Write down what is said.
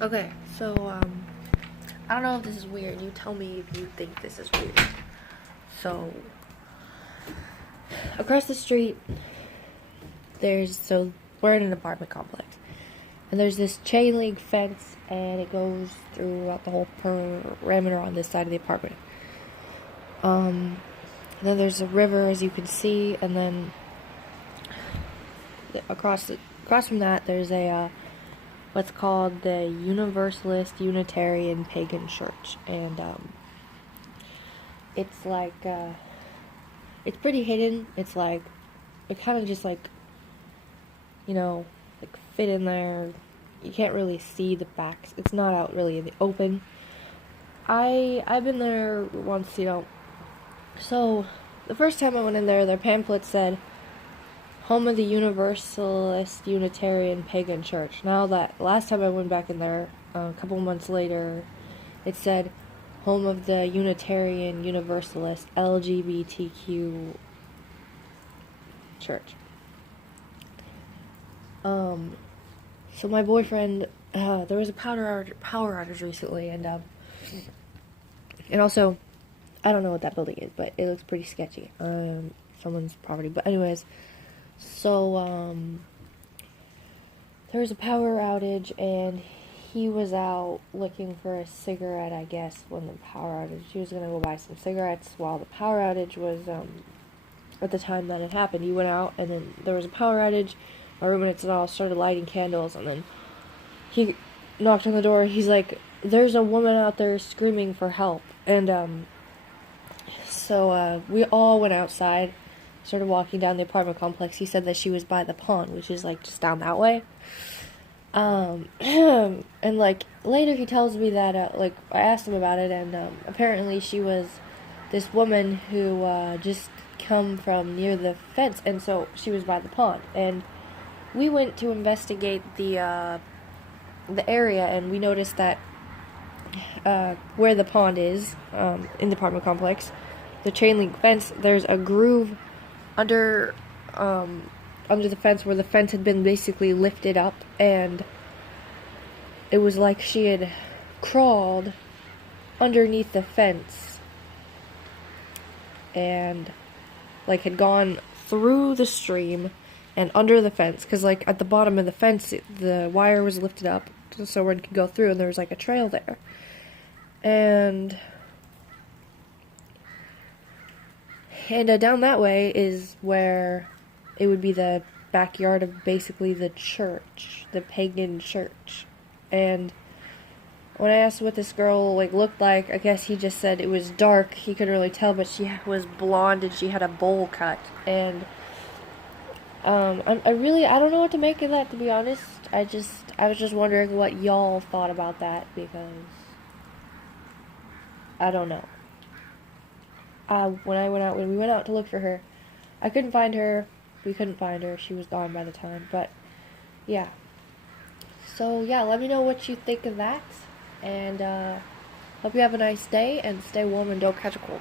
Okay, so, I don't know if this is weird. You tell me if you think this is weird. So, across the street, we're in an apartment complex. And there's this chain link fence, and it goes throughout the whole perimeter on this side of the apartment. And then there's a river, as you can see, and then across from that, there's what's called the Universalist Unitarian Pagan Church, and it's like it's pretty hidden. It's like it kind of just like fit in there. You can't really see the backs. It's not out really in the open. I've been there once, So the first time I went in there, their pamphlet said home of the Universalist Unitarian Pagan Church. Now that last time I went back in there, a couple months later, it said home of the Unitarian Universalist LGBTQ Church. So my boyfriend, there was a power outage recently, and also, I don't know what that building is, but it looks pretty sketchy. Someone's property, but anyways, so there was a power outage, and he was out looking for a cigarette, I guess, when the power outage. He was gonna go buy some cigarettes while the power outage was at the time that it happened. He went out, and then there was a power outage. My roommates and all started lighting candles, and then he knocked on the door. He's like, "There's a woman out there screaming for help," and so we all went outside, started walking down the apartment complex. He said that she was by the pond, which is like just down that way. And like later he tells me that like I asked him about it, and apparently she was this woman who just come from near the fence, and so she was by the pond. And we went to investigate the area, and we noticed that where the pond is, in the apartment complex, the chain link fence, there's a groove under the fence where the fence had been basically lifted up, and it was like she had crawled underneath the fence and like had gone through the stream and under the fence, because like at the bottom of the fence the wire was lifted up so someone could go through, and there was like a trail there. And down that way is where it would be the backyard of basically the church, the pagan church. And when I asked what this girl like looked like, I guess he just said it was dark. He couldn't really tell, but she was blonde and she had a bowl cut. And I don't know what to make of that, to be honest. I was just wondering what y'all thought about that, because I don't know. When we went out to look for her, I couldn't find her. We couldn't find her. She was gone by the time. But yeah. So yeah, let me know what you think of that, and hope you have a nice day, and stay warm and don't catch a cold.